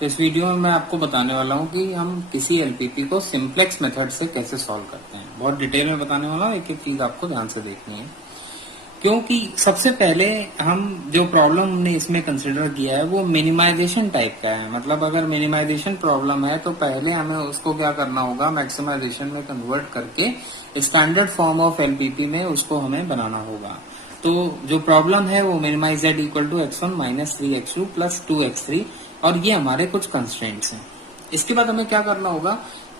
तो इस वीडियो में मैं आपको बताने वाला हूँ कि हम किसी एलपीपी को सिंप्लेक्स मेथड से कैसे सॉल्व करते हैं। बहुत डिटेल में बताने वाला हूँ, एक एक चीज आपको ध्यान से देखनी है, क्योंकि सबसे पहले हम जो प्रॉब्लम हमने इसमें कंसिडर किया है वो मिनिमाइजेशन टाइप का है। मतलब अगर मिनिमाइजेशन प्रॉब्लम है तो पहले हमें उसको क्या करना होगा, मैक्सिमाइजेशन में कन्वर्ट करके स्टैंडर्ड फॉर्म ऑफ एलपीपी में उसको हमें बनाना होगा। तो जो प्रॉब्लम है वो minimize z equal to x1 minus 3x2 plus 2x3, और ये हमारे कुछ कंस्ट्रेंट्स हैं। इसके बाद हमें क्या करना होगा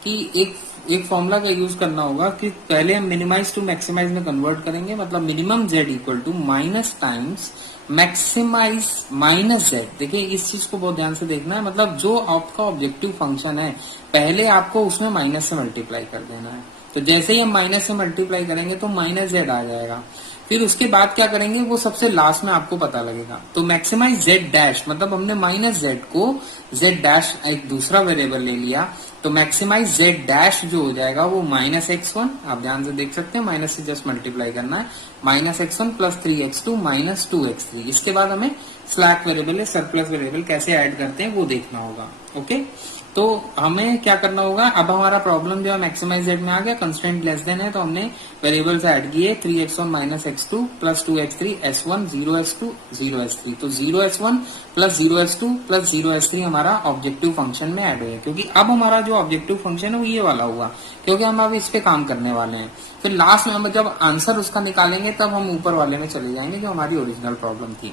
कि एक फॉर्मूला का यूज करना होगा कि पहले हम मिनिमाइज टू मैक्सिमाइज में कन्वर्ट करेंगे। मतलब minimum z equal to minus times maximize minus z। देखिए इस चीज को बहुत ध्यान से देखना है। मतलब जो आपका ऑब्जेक्टिव फंक्शन है पहले आपको उसमें माइनस से मल्टीप्लाई कर देना है। तो जैसे ही हम माइनस से मल्टीप्लाई करेंगे तो माइनस z आ जाएगा। फिर उसके बाद क्या करेंगे वो सबसे लास्ट में आपको पता लगेगा। तो मैक्सिमाइज z डैश, मतलब हमने माइनस z को z डैश एक दूसरा वेरिएबल ले लिया, तो मैक्सिमाइज z डैश जो हो जाएगा वो माइनस x1, आप ध्यान से देख सकते हैं, माइनस से जस्ट मल्टीप्लाई करना है, minus x1 plus 3x2 minus 2x3। इसके बाद हमें स्लैक वेरिएबल या सरप्लस वेरिएबल कैसे ऐड करते हैं वो देखना होगा। ओके, तो हमें क्या करना होगा, अब हमारा प्रॉब्लम जो है मैक्सिमाइज z में आ गया, कंस्टेंट लेस देन है, तो हमने वेरिएबल्स ऐड किए 3x1 minus x2 plus 2x3 s1 0s2 0s3। तो 0s1 plus 0s2 plus 0s3 हमारा ऑब्जेक्टिव फंक्शन में ऐड हुआ, क्योंकि अब हमारा जो ऑब्जेक्टिव फंक्शन है वो ये वाला हुआ, क्योंकि हम अब इस पे काम करने वाले हैं। फिर लास्ट में हम जब आंसर उसका निकालेंगे तब हम ऊपर वाले में चले जाएंगे जो हमारी ओरिजिनल प्रॉब्लम थी।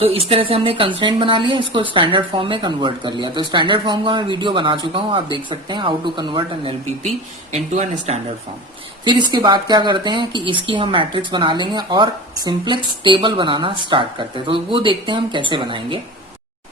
तो इस तरह से हमने कंस्ट्रेंट बना लिया, इसको स्टैंडर्ड फॉर्म में कन्वर्ट कर लिया। तो स्टैंडर्ड फॉर्म का मैं वीडियो बना चुका हूं, आप देख सकते हैं, how to convert an LPP into an standard form. फिर इसके बाद क्या करते हैं कि इसकी हम मैट्रिक्स बना लेंगे और सिंप्लेक्स टेबल बनाना स्टार्ट करते हैं। तो वो देखते हैं हम कैसे बनाएंगे।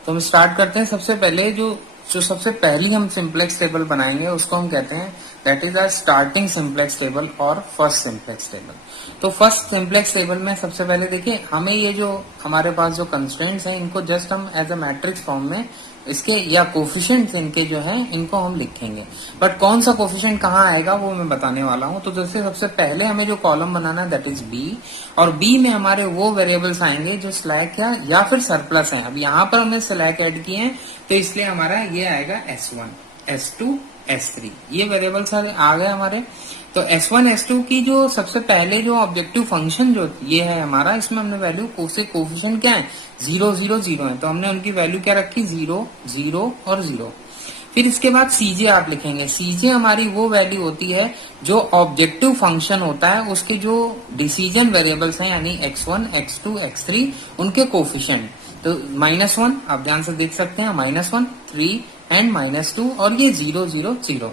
तो हम स्टार्ट करते हैं। सबसे पहले जो सबसे पहली हम सिंप्लेक्स टेबल बनाएंगे उसको हम कहते हैं that is a starting simplex table और फर्स्ट सिंप्लेक्स टेबल। तो फर्स्ट सिंप्लेक्स टेबल में सबसे पहले देखिए हमें ये जो हमारे पास जो कंस्ट्रेंट्स हैं इनको जस्ट हम एज अ मैट्रिक्स फॉर्म में इसके या कोफिशिएंट्स इनके जो है इनको हम लिखेंगे। बट कौन सा कोफिशिएंट कहाँ आएगा वो मैं बताने वाला हूँ। तो जैसे सबसे पहले हमें जो कॉलम बनाना है दैट इज बी, और बी में हमारे वो वेरिएबल्स आएंगे जो स्लैक या फिर सरप्लस है। अब यहाँ पर हमने स्लैक ऐड किए हैं तो इसलिए हमारा ये आएगा S1 S2 S3, ये वेरिएबल्स आ गए हमारे। तो S1 S2 की जो सबसे पहले जो ऑब्जेक्टिव फंक्शन जो ये है हमारा, इसमें हमने वैल्यू से कोफिशिएंट क्या है 0 0 0 है, तो हमने उनकी वैल्यू क्या रखी 0 0 और 0। फिर इसके बाद सीजे आप लिखेंगे। सीजे हमारी वो वैल्यू होती है जो ऑब्जेक्टिव फंक्शन होता है उसके जो डिसीजन वेरिएबल्स हैं यानी x1 x2 x3 उनके कोफिशिएंट। तो -1 आप ध्यान से देख सकते हैं, -1 3 एंड -2, और ये 0 0 0।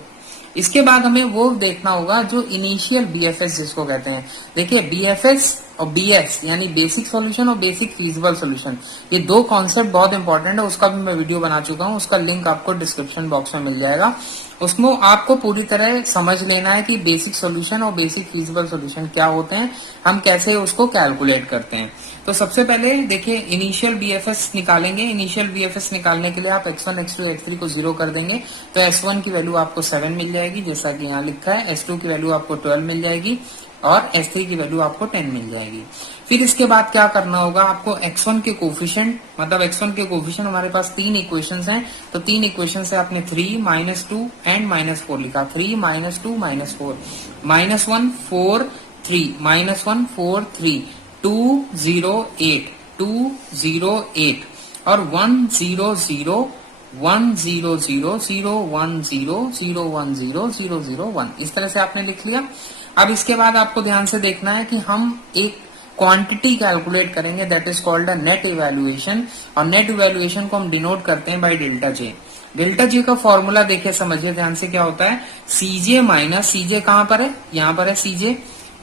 इसके बाद हमें वो देखना होगा जो इनिशियल बीएफएस जिसको कहते हैं। देखिए बीएफएस और बीएस यानी बेसिक सॉल्यूशन और बेसिक फीजिबल सॉल्यूशन, ये दो कॉन्सेप्ट बहुत इंपॉर्टेंट है। उसका भी मैं वीडियो बना चुका हूँ, उसका लिंक आपको डिस्क्रिप्शन बॉक्स में मिल जाएगा। उसमें आपको पूरी तरह समझ लेना है कि बेसिक सॉल्यूशन और बेसिक फीजिबल सॉल्यूशन क्या होते हैं, हम कैसे उसको कैलकुलेट करते हैं। तो सबसे पहले देखिए इनिशियल बीएफएस निकालेंगे। इनिशियल बीएफएस निकालने के लिए आप x1 x2 x3 को 0 कर देंगे, तो s1 की वैल्यू आपको 7 मिल जाएगी जैसा कि यहाँ लिखा है, s2 की वैल्यू आपको 12 मिल जाएगी और s3 की वैल्यू आपको 10 मिल जाएगी। फिर इसके बाद क्या करना होगा, आपको x1 के कोफिशिएंट, मतलब x1 के कोफिशिएंट हमारे पास 3 इक्वेशंस हैं, तो 3 इक्वेशन से आपने 3 -2 एंड -4 लिखा। 3 -2 -4 -1 4 3 -1 4 3 2 0 8 2 0 8 और 1 0 0 1 0 0 0 1 0 0 1 0 0 0 1। इस तरह से आपने लिख लिया। अब इसके बाद आपको ध्यान से देखना है कि हम एक क्वांटिटी कैलकुलेट करेंगे that is called a net evaluation, और नेट इवैल्यूएशन को हम डिनोट करते हैं by delta J. Delta J का फॉर्मूला देखिए समझिए ध्यान से क्या होता है, सीजे माइनस सीजे कहां पर है, यहाँ पर है सीजे,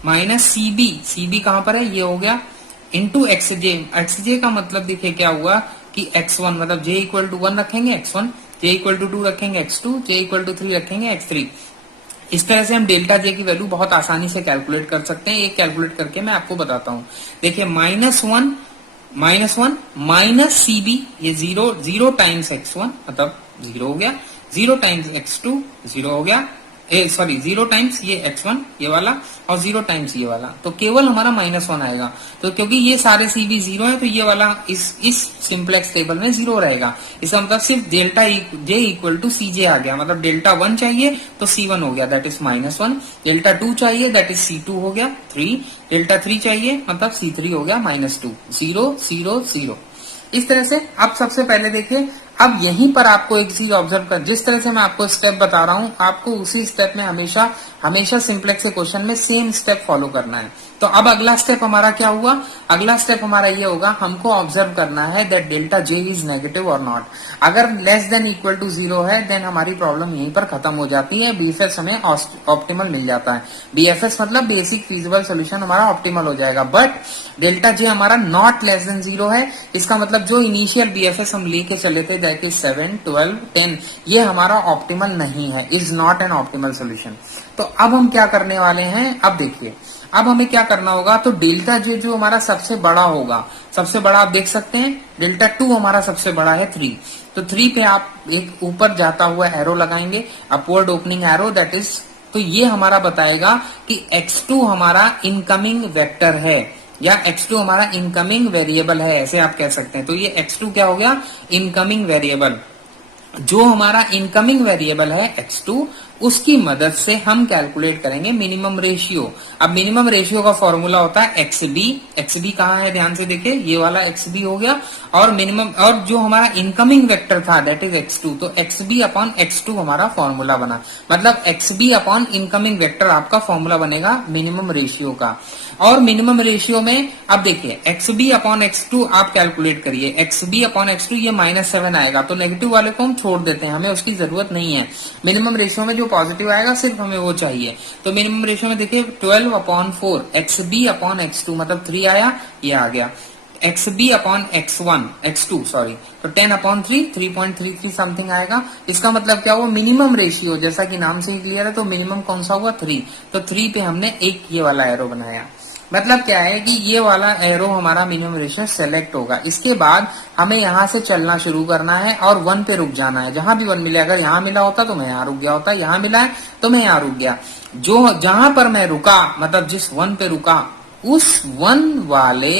माइनस सीबी, सीबी कहां पर है ये हो गया, इंटू एक्सजे। एक्सजे का मतलब देखिए क्या हुआ कि x1 मतलब j इक्वल टू 1 रखेंगे x1, j इक्वल टू 2 रखेंगे x2, j इक्वल टू 3 रखेंगे x3। इस तरह से हम डेल्टा जे की वैल्यू बहुत आसानी से कैलकुलेट कर सकते हैं। एक कैलकुलेट करके मैं आपको बताता हूं। देखिए -1 माइनस सीबी, ये 0 टाइम्स x1 मतलब 0 हो गया, 0 टाइम्स x2 0 हो गया, सॉरी 0 टाइम्स ये x1 ये वाला और 0 टाइम्स ये वाला, तो केवल हमारा -1 आएगा। तो क्योंकि ये सारे सी भी 0 है तो ये वाला इस सिंप्लेक्स टेबल में 0 रहेगा। इसका मतलब सिर्फ डेल्टा जे इक्वल टू सी जे आ गया, मतलब डेल्टा 1 चाहिए तो C1 हो गया दैट इज -1, डेल्टा 2 चाहिए दैट इज C2 हो गया 3, डेल्टा 3 चाहिए मतलब C3 हो गया -2, 0 0 0। इस तरह से अब सबसे पहले देखिए, अब यहीं पर आपको एक चीज ऑब्जर्व कर, जिस तरह से मैं आपको स्टेप बता रहा हूं आपको उसी स्टेप में हमेशा सिंप्लेक्स के क्वेश्चन में सेम स्टेप फॉलो करना है। तो अब अगला स्टेप हमारा क्या हुआ, अगला स्टेप हमारा ये होगा, हमको ऑब्जर्व करना है that delta J is negative और नॉट। अगर लेस देन इक्वल टू 0 है देन हमारी प्रॉब्लम यहीं पर खत्म हो जाती है, बीएफएस हमें ऑप्टिमल मिल जाता है। बीएफएस मतलब बेसिक फीजिबल सोल्यूशन हमारा ऑप्टिमल हो जाएगा। बट डेल्टा जे हमारा नॉट लेस देन 0 है, इसका मतलब जो इनिशियल बीएफएस हम लेके चले थे दैट इज 7 12 10 ये हमारा ऑप्टिमल नहीं है, is not an optimal solution. तो अब हम क्या करने वाले हैं, अब देखिए अब हमें क्या करना होगा, तो डेल्टा जे जो हमारा सबसे बड़ा होगा, सबसे बड़ा आप देख सकते हैं डेल्टा 2 हमारा सबसे बड़ा है 3, तो 3 पे आप एक ऊपर जाता हुआ एरो लगाएंगे, upward opening arrow that is, तो ये हमारा बताएगा कि x2 हमारा इनकमिंग वेक्टर है या x2 हमारा इनकमिंग वेरिएबल है, ऐसे आप कह सकते हैं। तो ये x2 क्या हो गया, इनकमिंग वेरिएबल। जो हमारा इनकमिंग वेरिएबल है x2 उसकी मदद से हम कैलकुलेट करेंगे मिनिमम रेशियो। अब मिनिमम रेशियो का फॉर्मूला होता है एक्सबी कहाँ है ध्यान से देखिए, ये वाला एक्सबी हो गया, और मिनिमम और जो हमारा इनकमिंग वेक्टर था दैट इज x2, तो एक्सबी अपॉन x2 हमारा फॉर्मूला बना, मतलब एक्सबी अपॉन इनकमिंग वेक्टर आपका फॉर्मूला बनेगा मिनिमम रेशियो का। और मिनिमम रेशियो में अब देखिए एक्सबी अपॉन x2 आप कैलकुलेट करिए, एक्सबी अपॉन x2 ये -7 आएगा, तो नेगेटिव वाले को हम छोड़ देते हैं, हमें उसकी जरूरत नहीं है। मिनिमम रेशियो में जो पॉजिटिव आएगा सिर्फ हमें वो चाहिए। तो मिनिमम रेशियो में देखिए 12/4 एक्सबी अपॉन x2 मतलब 3 आया, ये आ गया XB अपॉन x2 सॉरी, तो 10/3 3.33 समथिंग आएगा। इसका मतलब क्या हुआ, मिनिमम रेशियो, जैसा कि नाम से ही क्लियर है, तो मिनिमम कौन सा हुआ 3, तो 3 पे हमने एक ये वाला एरो बनाया। मतलब क्या है कि ये वाला एरो हमारा मिनिमम रेशियो सेलेक्ट होगा। इसके बाद हमें यहाँ से चलना शुरू करना है और 1 पे रुक जाना है, जहां भी 1 मिले, अगर यहाँ मिला होता तो मैं यहाँ रुक गया होता, यहाँ मिला है तो मैं यहाँ रुक गया। जो जहां पर मैं रुका मतलब जिस 1 पे रुका उस 1 वाले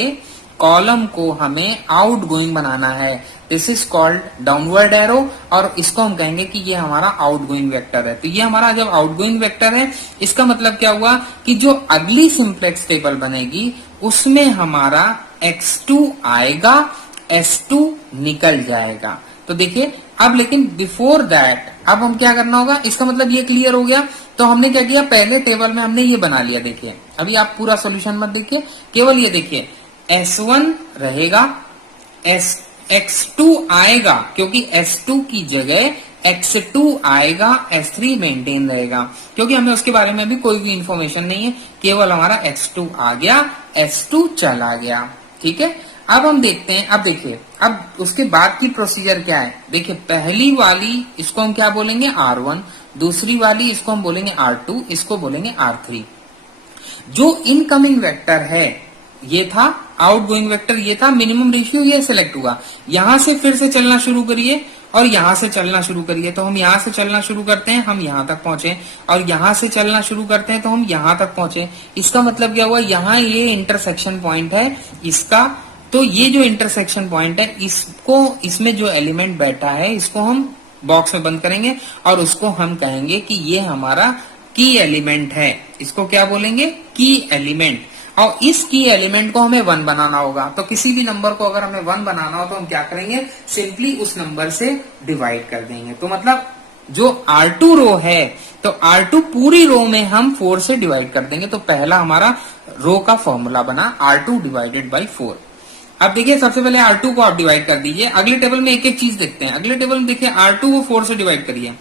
कॉलम को हमें आउट गोइंग बनाना है, this is called downward arrow, और इसको हम कहेंगे कि ये हमारा आउट गोइंग वेक्टर है। तो ये हमारा जब आउट गोइंग वेक्टर है, इसका मतलब क्या हुआ कि जो अगली सिंप्लेक्स टेबल बनेगी उसमें हमारा x2 आएगा, s2 निकल जाएगा। तो देखिए अब लेकिन बिफोर दैट अब हम क्या करना होगा, इसका मतलब ये क्लियर हो गया। तो हमने क्या किया, पहले टेबल में हमने ये बना लिया, देखिए अभी आप पूरा सोल्यूशन मत देखिए, केवल ये देखिए S1 रहेगा, x2 आएगा क्योंकि S2 की जगह x2 आएगा, S3 मेंटेन रहेगा क्योंकि हमें उसके बारे में भी कोई भी इंफॉर्मेशन नहीं है, केवल हमारा x2 आ गया, S2 चला गया। ठीक है, अब हम देखते हैं, अब देखिए अब उसके बाद की प्रोसीजर क्या है। देखिए पहली वाली इसको हम क्या बोलेंगे R1, दूसरी वाली इसको हम बोलेंगे R2, इसको बोलेंगे R3। जो इनकमिंग वेक्टर है ये था, आउट गोइंग वेक्टर ये था, मिनिमम रेशियो ये सिलेक्ट हुआ। यहां से फिर से चलना शुरू करिए और यहां से चलना शुरू करिए, तो हम यहां से चलना शुरू करते हैं, हम यहां तक पहुंचे, और यहां से चलना शुरू करते हैं तो हम यहां तक पहुंचे। इसका मतलब क्या हुआ, यहाँ ये इंटरसेक्शन पॉइंट है इसका, तो ये जो इंटरसेक्शन पॉइंट है इसको, इसमें जो एलिमेंट बैठा है इसको हम बॉक्स में बंद करेंगे और उसको हम कहेंगे कि ये हमारा की एलिमेंट है। इसको क्या बोलेंगे, की एलिमेंट। और इस की एलिमेंट को हमें 1 बनाना होगा। तो किसी भी नंबर को अगर हमें 1 बनाना हो तो हम क्या करेंगे, सिंपली उस नंबर से डिवाइड कर देंगे। तो मतलब जो R2 रो है तो R2 पूरी रो में हम 4 से डिवाइड कर देंगे। तो पहला हमारा रो का फॉर्मूला बना R2 डिवाइडेड बाई 4। अब देखिए सबसे पहले R2 को आप डिवाइड कर दीजिए। अगले टेबल में एक एक चीज देखते हैं। अगले टेबल में देखिए R2 को 4 से डिवाइड करिए।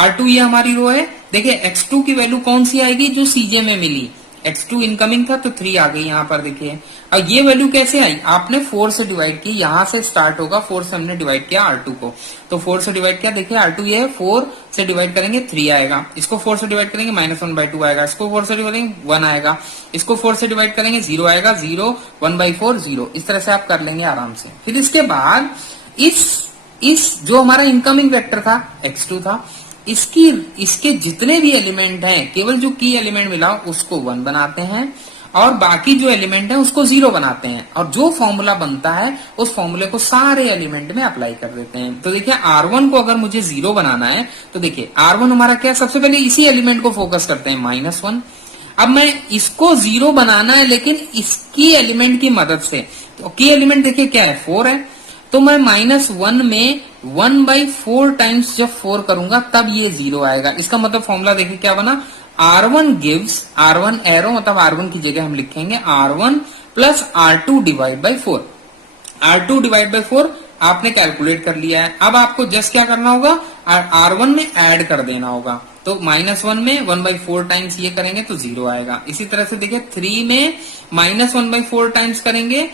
R2 ये हमारी रो है, देखिए x2 की वैल्यू कौन सी आएगी, जो CJ में मिली, x2 इनकमिंग था तो 3 आ गई यहाँ पर देखिए। अब ये वैल्यू कैसे आई, आपने 4 से डिवाइड की, यहाँ से स्टार्ट होगा, 4 से हमने डिवाइड किया R2 को, तो 4 से डिवाइड किया, देखिए R2 ये है, 4 से डिवाइड करेंगे 3 आएगा, इसको 4 से डिवाइड करेंगे -1/2 आएगा, इसको 4 से डिवाइड करेंगे 1 आएगा, इसको 4 से डिवाइड करेंगे 0 आएगा, 0 1/4 0। इस तरह से आप कर लेंगे आराम से। फिर इसके बाद इस जो हमारा इनकमिंग वेक्टर था x2 था, इसकी इसके जितने भी एलिमेंट हैं, केवल जो की एलिमेंट मिला उसको 1 बनाते हैं और बाकी जो एलिमेंट है उसको 0 बनाते हैं, और जो फॉर्मूला बनता है उस फॉर्मूले को सारे एलिमेंट में अप्लाई कर देते हैं। तो देखिए R1 को अगर मुझे 0 बनाना है तो देखिए R1 हमारा क्या है, सबसे पहले इसी एलिमेंट को फोकस करते हैं -1। अब मैं इसको 0 बनाना है लेकिन इसकी एलिमेंट की मदद से, तो की एलिमेंट देखिए क्या है, 4 है, तो मैं -1 में 1/4 टाइम्स जब 4 करूंगा तब ये 0 आएगा। इसका मतलब फॉर्मूला देखिए क्या बना, R1 गिव्स, R1 एरो मतलब R1 की जगह हम लिखेंगे R1 plus R2 divide by 4। R2 divide by 4 आपने कैलकुलेट कर लिया है। अब आपको जस्ट क्या करना होगा, R1 में ऐड कर देना होगा। तो -1 में 1/4 टाइम्स ये करेंगे तो 0 आएगा। इसी तरह से देखिए 3 में -1/4 टाइम्स करेंगे,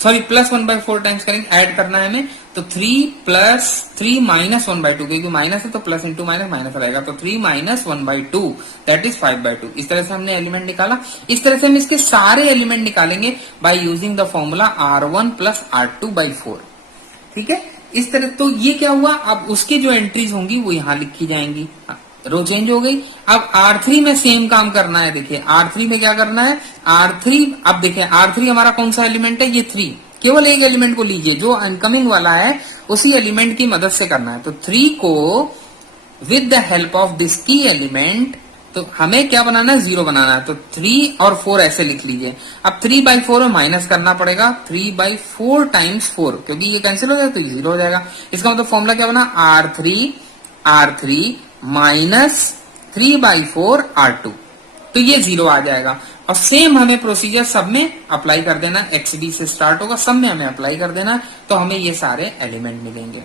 सॉरी +1/4 टाइम्स करेंगे, ऐड करना है हमें, तो 3 + 3 -1/2, क्योंकि माइनस है तो प्लस इंटू माइनस माइनस रहेगा, तो 3 - 1/2 दैट इज 5/2। इस तरह से हमने एलिमेंट निकाला। इस तरह से हम इसके सारे एलिमेंट निकालेंगे by using the formula R1 + R2/4। ठीक है, इस तरह। तो ये क्या हुआ, अब उसकी जो एंट्रीज होंगी वो यहां लिखी जाएंगी, रो चेंज हो गई। अब R3 में सेम काम करना है। देखिए R3 में क्या करना है, R3, अब देखिए R3 हमारा कौन सा एलिमेंट है, ये 3, केवल एक एलिमेंट को लीजिए जो इनकमिंग वाला है, उसी एलिमेंट की मदद से करना है। तो 3 को with the help of this की एलिमेंट, तो हमें क्या बनाना है, 0 बनाना है। तो 3 और 4 ऐसे लिख लीजिए। अब 3/4 में माइनस करना पड़ेगा, 3/4 टाइम्स 4, क्योंकि ये कैंसिल हो जाएगा तो 0 हो जाएगा। इसका मतलब फॉर्मूला क्या बना, R3 माइनस 3/4 R2, तो ये 0 आ जाएगा। और सेम हमें प्रोसीजर सब में अप्लाई कर देना, XB से स्टार्ट होगा, सब में हमें अप्लाई कर देना, तो हमें ये सारे एलिमेंट मिलेंगे।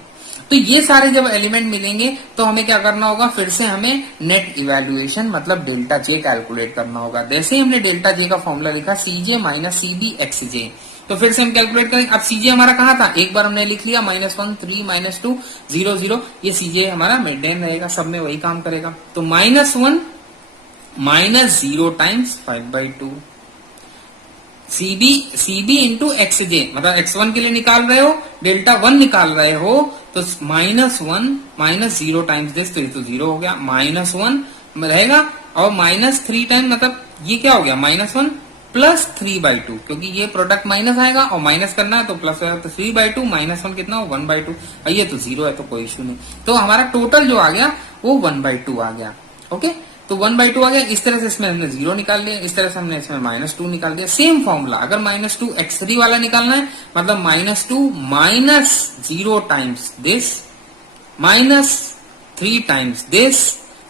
तो ये सारे जब एलिमेंट मिलेंगे तो हमें क्या करना होगा, फिर से हमें नेट इवैल्यूएशन मतलब डेल्टा J कैलकुलेट करना होगा। जैसे ही हमने डेल्टा J का फॉर्मूला लिखा CJ - CB XJ, तो फिर से हम कैलकुलेट करेंगे। अब CJ हमारा कहाँ था, एक बार हमने लिख लिया, -1 3 -2 0 0, ये CJ हमारा मेंटेन रहेगा, सब में वही काम करेगा। तो -1 -0 टाइम्स 5/2, CB इंटू XJ, मतलब X1 के लिए निकाल रहे हो, डेल्टा 1 निकाल रहे हो, तो -1 -0 टाइम्स दिस, तो ये तो 0 हो गया, -1 रहेगा, और -3 टाइम मतलब ये क्या हो गया, -1 + 3/2, क्योंकि ये प्रोडक्ट माइनस आएगा और माइनस करना है तो प्लस आएगा, तो 3/2 -1 कितना हो, 1/2, और ये तो 0 है तो कोई इशू नहीं। तो हमारा टोटल जो आ गया वो 1/2 आ गया। ओके, तो 1/2 आ गया। इस तरह से इसमें हमने 0 निकाल लिया, इस तरह से हमने इसमें -2 निकाल दिया। सेम फॉर्मूला, अगर -2 X3 वाला निकालना है, मतलब -2 -0 times this, -3 times this,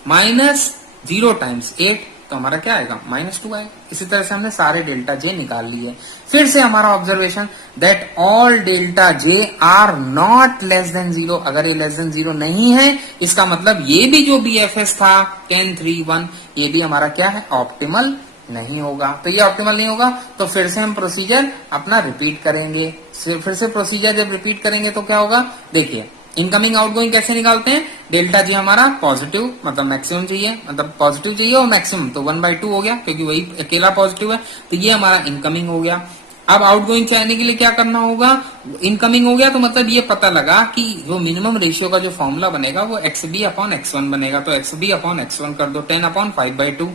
-0 times 8, तो हमारा क्या आएगा, -2 आएगा। इसी तरह से हमने सारे डेल्टा J निकाल लिए। फिर से हमारा observation that all delta J are not less than 0। अगर ये लेस देन 0 नहीं है, इसका मतलब ये भी जो BFS था 10 3 1, ये भी हमारा क्या है, ऑप्टिमल नहीं होगा। तो ये ऑप्टिमल नहीं होगा, तो फिर से हम प्रोसीजर अपना रिपीट करेंगे। फिर से प्रोसीजर जब रिपीट करेंगे तो क्या होगा, देखिए इनकमिंग आउटगोइंग कैसे निकालते हैं, डेल्टा J हमारा पॉजिटिव मतलब मैक्सिमम चाहिए, मतलब पॉजिटिव चाहिए और मैक्सिमम, तो 1/2 हो गया क्योंकि वही अकेला पॉजिटिव है, तो ये हमारा इनकमिंग हो गया। अब आउटगोइंग चाहने के लिए क्या करना होगा, इनकमिंग हो गया तो मतलब ये पता लगा कि जो मिनिमम रेशियो का जो फॉर्मूला बनेगा वो XB/X1 बनेगा, तो XB/X1 कर दो 10/5/2,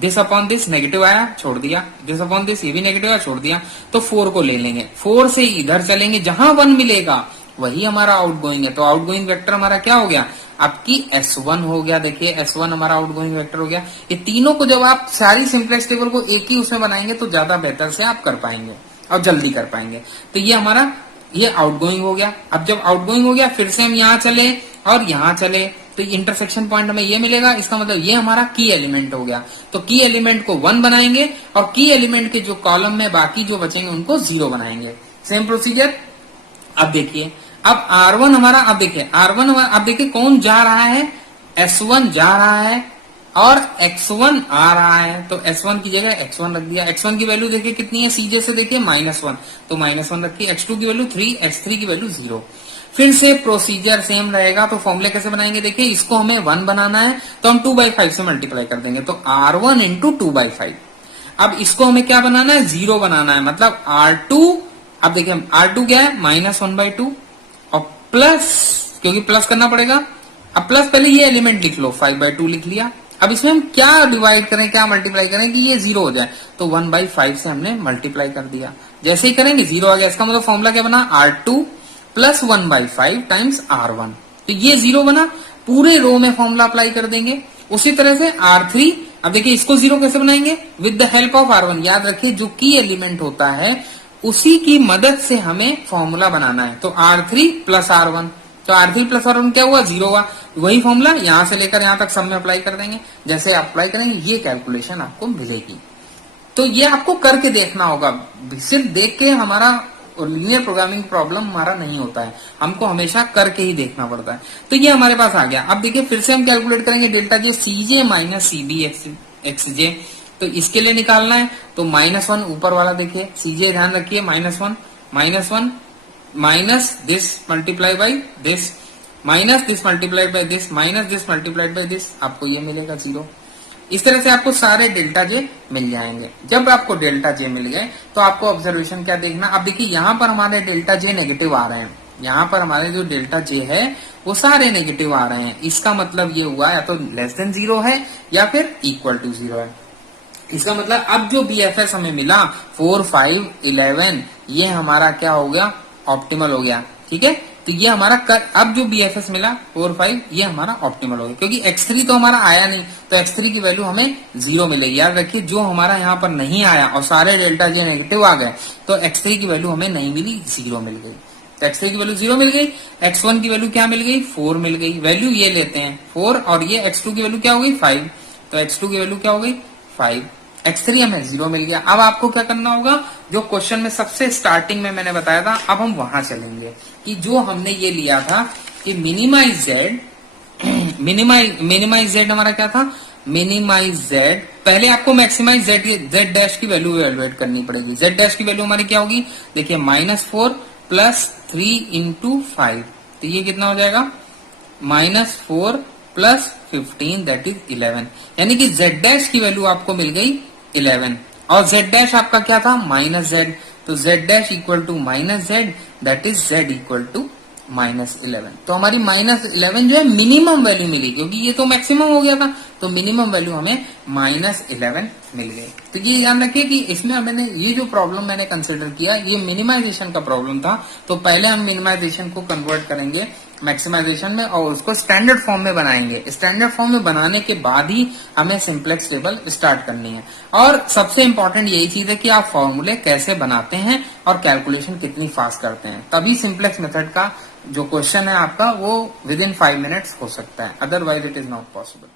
दिस अपॉन दिस नेगेटिव आया छोड़ दिया, दिस अपॉन दिस ये भी नेगेटिव आया छोड़ दिया, तो 4 को ले लेंगे, 4 से इधर चलेंगे, जहां 1 मिलेगा वही हमारा आउटगोइंग है। तो आउटगोइंग वेक्टर हमारा क्या हो गया, आपकी S1 हो गया। देखिए S1 हमारा आउटगोइंग वेक्टर हो गया। ये तीनों को जब आप सारी सिंपलेक्स टेबल को एक ही उसमें बनाएंगे तो ज्यादा बेहतर से आप कर पाएंगे और जल्दी कर पाएंगे। तो ये हमारा ये आउटगोइंग हो गया। अब जब आउटगोइंग हो गया फिर से हम यहाँ चले और यहाँ चले, तो इंटरसेक्शन पॉइंट हमें ये मिलेगा, इसका मतलब ये हमारा की एलिमेंट हो गया। तो की एलिमेंट को 1 बनाएंगे और की एलिमेंट के जो कॉलम में बाकी जो बचेंगे उनको 0 बनाएंगे। Same procedure. अब देखिए, अब R1 हमारा, अब देखिए R1 हमारा, अब देखिए कौन जा रहा है, S1 जा रहा है और X1 आ रहा है, तो S1 की जगह X1 रख दिया। X1 की वैल्यू देखिए कितनी है, CJ से देखिए -1, तो -1 रखिए। X2 की वैल्यू 3, X3 की वैल्यू 0। फिर से प्रोसीजर सेम रहेगा। तो फॉर्मूले कैसे बनाएंगे, देखिए इसको हमें 1 बनाना है तो हम 2/5 से मल्टीप्लाई कर देंगे, तो R1 इंटू 2/5। अब इसको हमें क्या बनाना है, 0 बनाना है, मतलब R2, अब देखिए R2 क्या है, -1/2 और प्लस, क्योंकि प्लस करना पड़ेगा, अब प्लस पहले ये एलिमेंट लिख लो, 5/2 लिख लिया। अब इसमें हम क्या डिवाइड करें, क्या मल्टीप्लाई करें कि ये 0 हो जाए, तो 1/5 से हमने मल्टीप्लाई कर दिया। जैसे ही करेंगे 0 आ गया, इसका मतलब फॉर्मूला क्या बना, R2 प्लस 1/5 टाइम्स R1, तो ये 0 बना। पूरे रो में फॉर्मूला अप्लाई कर देंगे। उसी तरह से R3, अब देखिए इसको 0 कैसे बनाएंगे, with the help of R1। याद रखिए जो की एलिमेंट होता है उसी की मदद से हमें फॉर्मूला बनाना है। तो R3 प्लस R1, तो R3 प्लस R1 क्या हुआ, 0 हुआ। वही फॉर्मूला यहां से लेकर यहां तक सब में अप्लाई कर देंगे। जैसे अप्लाई करेंगे ये कैलकुलेशन आपको मिलेगी। तो ये आपको करके देखना होगा, सिर्फ देख के हमारा लीनियर प्रोग्रामिंग प्रॉब्लम हमारा नहीं होता है, हमको हमेशा करके ही देखना पड़ता है। तो ये हमारे पास आ गया। अब देखिए फिर से हम कैलकुलेट करेंगे डेल्टा जे सीजे माइनस सीबी एक्सजे। तो इसके लिए निकालना है तो -1 ऊपर वाला देखिए, सीजे ध्यान रखिए -1 minus this multiply by this, minus this multiplied by this, minus this multiplied by this, आपको ये मिलेगा 0। इस तरह से आपको सारे डेल्टा जे मिल जाएंगे। जब आपको डेल्टा जे मिल गए तो आपको ऑब्जर्वेशन क्या देखना, अब देखिए यहां पर हमारे डेल्टा जे नेगेटिव आ रहे हैं, यहां पर हमारे जो डेल्टा जे है वो सारे नेगेटिव आ रहे हैं। इसका मतलब ये हुआ या तो लेस देन 0 है या फिर इक्वल टू 0 है। इसका मतलब अब जो BFS हमें मिला 4, 5, 11, ये हमारा क्या हो गया, ऑप्टिमल हो गया। ठीक है, तो ये हमारा अब जो BFS मिला 4, 5, ये हमारा ऑप्टिमल हो गया, क्योंकि x3 तो हमारा आया नहीं, तो x3 की वैल्यू हमें 0 मिलेगी। याद रखिए जो हमारा यहाँ पर नहीं आया और सारे डेल्टा जे नेगेटिव आ गए तो x3 की वैल्यू हमें नहीं मिली, 0 मिल गई। तो x3 की वैल्यू 0 मिल गई, x1 की वैल्यू क्या मिल गई, 4 मिल गई। वैल्यू ये लेते हैं 4, और ये x2 की वैल्यू क्या हो गई, 5, तो x2 की वैल्यू क्या हो गई, 5। x3 हमें 0 मिल गया। अब आपको क्या करना होगा, जो क्वेश्चन में सबसे स्टार्टिंग में मैंने बताया था, अब हम वहां चलेंगे कि जो हमने ये लिया था कि मिनिमाइज z हमारा क्या था, मिनिमाइज z। पहले आपको मैक्सिमाइज z डैश की वैल्यू इवेलुएट करनी पड़ेगी। z डैश की वैल्यू हमारी क्या होगी, देखिए -4 प्लस 3 इंटू 5, तो ये कितना हो जाएगा, -4 प्लस 15 दैट इज 11, यानी कि z डैश की वैल्यू आपको मिल गई 11, और z डैश आपका क्या था, -z, तो z dash equal to -z that is z equal to -11। तो हमारी -11 जो है मिनिमम वैल्यू मिली, क्योंकि ये तो मैक्सिमम हो गया था, तो मिनिमम वैल्यू हमें -11 मिल गई। तो ये ध्यान रखिए कि इसमें मैंने ये जो प्रॉब्लम मैंने कंसिडर किया ये मिनिमाइजेशन का प्रॉब्लम था। तो पहले हम मिनिमाइजेशन को कन्वर्ट करेंगे मैक्सिमाइजेशन में और उसको स्टैंडर्ड फॉर्म में बनाएंगे। स्टैंडर्ड फॉर्म में बनाने के बाद ही हमें सिंप्लेक्स टेबल स्टार्ट करनी है। और सबसे इंपॉर्टेंट यही चीज है कि आप फॉर्मूले कैसे बनाते हैं और कैलकुलेशन कितनी फास्ट करते हैं, तभी सिंप्लेक्स मेथड का जो क्वेश्चन है आपका वो विद इन 5 मिनट्स हो सकता है, otherwise it is not possible.